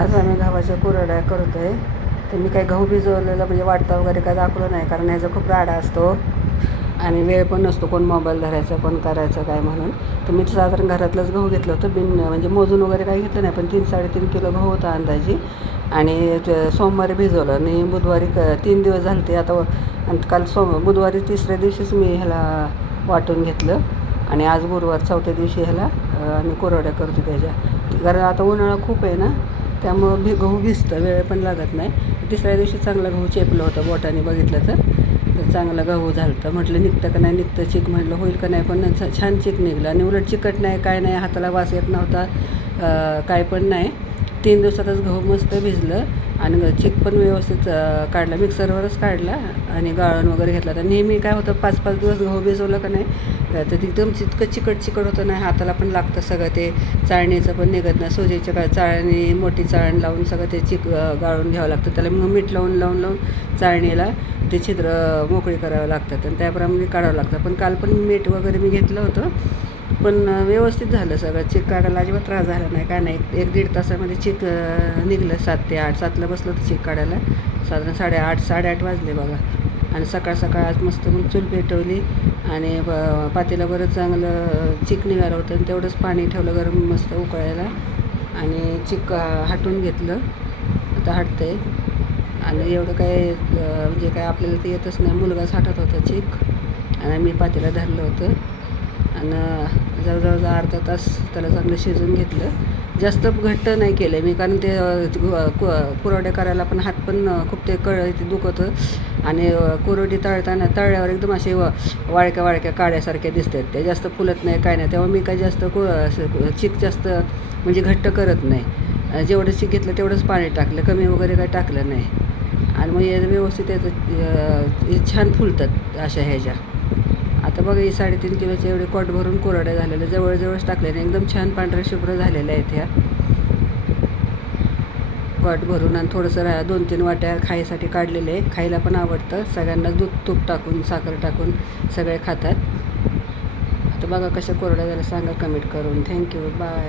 आज आम्ही गव्हाच्या कुरड्या करतो आहे तर मी काही गहू भिजवलेलं म्हणजे वाटतं वगैरे काय दाखवलं नाही कारण ह्याचा खूप राडा असतो. आणि वेळ पण नसतो कोण मोबाईल धरायचा कोण करायचं काय म्हणून. तर मी साधारण घरातलंच गहू घेतलं होतं बिन म्हणजे मोजून वगैरे काही घेतलं नाही पण तीन साडेतीन किलो गहू होता अंदाजी. आणि ते सोमवारी भिजवलं आणि बुधवारी क तीन दिवस झाले ते आता आणि काल सोम बुधवारी तिसऱ्या दिवशीच मी ह्याला वाटून घेतलं. आणि आज गुरुवार चौथ्या दिवशी ह्याला आम्ही कुरवड्या करतो त्याच्या. कारण आता उन्हाळा खूप आहे ना त्यामुळं भी गहू भिजतं वेळ पण लागत नाही. तिसऱ्या दिवशी चांगला गहू चेपलं होतं बोटाने बघितलं तर. तर चांगलं गहू झालं तर म्हटलं निघतं का नाही? निघतं चीक. म्हटलं होईल का नाही? पण छान चिक निघलं. आणि उलट चिकट नाही काय नाही हाताला वास येत नव्हता काय पण नाही. तीन दिवसातच गहू मस्त भिजलं आणि चीक चिक पण व्यवस्थित काढला. मिक्सरवरच काढला आणि गाळण वगैरे घेतला. तर नेहमी काय होतं पाच पाच दिवस गहू भिजवलं का नाही तर एकदम चितकं चिकट चिकट होतं नाही हाताला पण लागतं सगळं ते. चाळणीचं पण निघत नाही. सोजेच्या काय चाळणी मोठी चाळण लावून सगळं ते चिक गाळून घ्यावं लागतं. त्याला मग मीठ लावून लावून लावून चाळणीला ते छिद्र मोकळी करावं लागतात आणि त्याप्रमाणे काढावं लागतं. पण काल पण मीठ वगैरे मी घेतलं होतं. पण व्यवस्थित झालं सगळं. चेक काढायला अजिबात त्रास झाला नाही काय नाही. एक दीड तासामध्ये चेक निघलं सात ते आठ. सातला बसलं होतं चेक काढायला. साधारण साडेआठ साडेआठ वाजले बघा. आणि सकाळ सकाळ आज मस्त मग चूल पेटवली आणि ब- पातेला बरं चांगलं चिक निघालं होतं आणि तेवढंच पाणी ठेवलं गरम मस्त उकळायला. आणि चिक अं, हाटून घेतलं. आता हटतंय. आणि एवढं काय म्हणजे काय आपल्याला ते येतच नाही. मुलगाच साठत होता चिक. आणि मी पातेला धरलं होतं. आणि जवळजवळ अर्धा तास त्याला चांगलं शिजून घेतलं. जास्त घट्ट नाही केलं मी कारण ते अं, कु- कुरवड्या करायला पण हात पण खूप ते कळ दुखत. आणि कुरवडी तळताना तळल्यावर एकदम असे व- वाळक्या वाळक्या काड्यासारख्या दिसतात. ते जास्त फुलत नाही काय नाही. तेव्हा मी काय जास्त कु असं चिक जास्त म्हणजे घट्ट करत नाही. जेवढं चिक घेतलं तेवढंच पाणी टाकलं कमी वगैरे काय टाकलं नाही. आणि मग हे व्यवस्थित याचं हे छान फुलतात अशा ह्याच्या. आता बघा ही साडेतीन किलोचे एवढे कॉट भरून कोरड्या झालेल्या जवळजवळच टाकलेल्या एकदम छान पांढऱ्या शुभ्र झालेल्या आहेत ह्या. कॉट भरून आणि थोडंसं रा दोन तीन वाट्या खायसाठी काढलेले आहे खायला पण आवडतं. सगळ्यांना दूध तूप टाकून साखर टाकून सगळे खातात. आता बघा कशा कोरड्या झाल्या सांगा कमेंट करून. Thank you bye